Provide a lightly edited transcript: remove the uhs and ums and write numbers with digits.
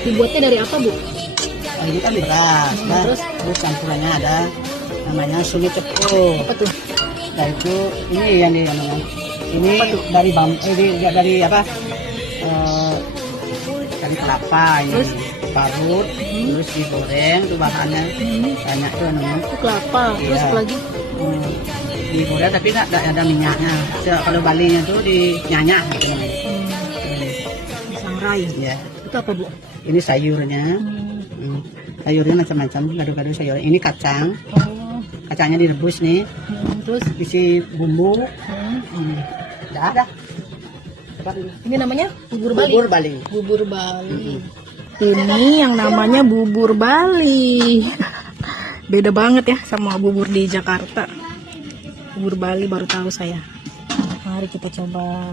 Dibuatnya dari apa, Bu? Oh, ini kan beras, nah, terus campurannya ada namanya suli cepu. Apa tuh? Nah itu ini yang di namanya. Ini dari dari apa? Dari kelapa ini. Terus? Parut, terus digoreng tuh bahannya. Banyak tuh namanya. Itu kelapa. Terus Iya. apa lagi? Digoreng tapi nggak ada minyaknya. Kalau Balinya tuh dinyanyak gitu namanya. Sangrai. Ya. Itu apa, Bu? Ini sayurnya. Sayurnya macam-macam, gado-gado sayur. Ini kacang. Oh. Kacangnya direbus nih. Terus? Isi bumbu. Udah ada. Ini namanya bubur Bali. Bubur Bali. Bubur Bali. Ini yang namanya bubur Bali. Beda banget ya sama bubur di Jakarta. Bubur Bali baru tahu saya. Mari kita coba.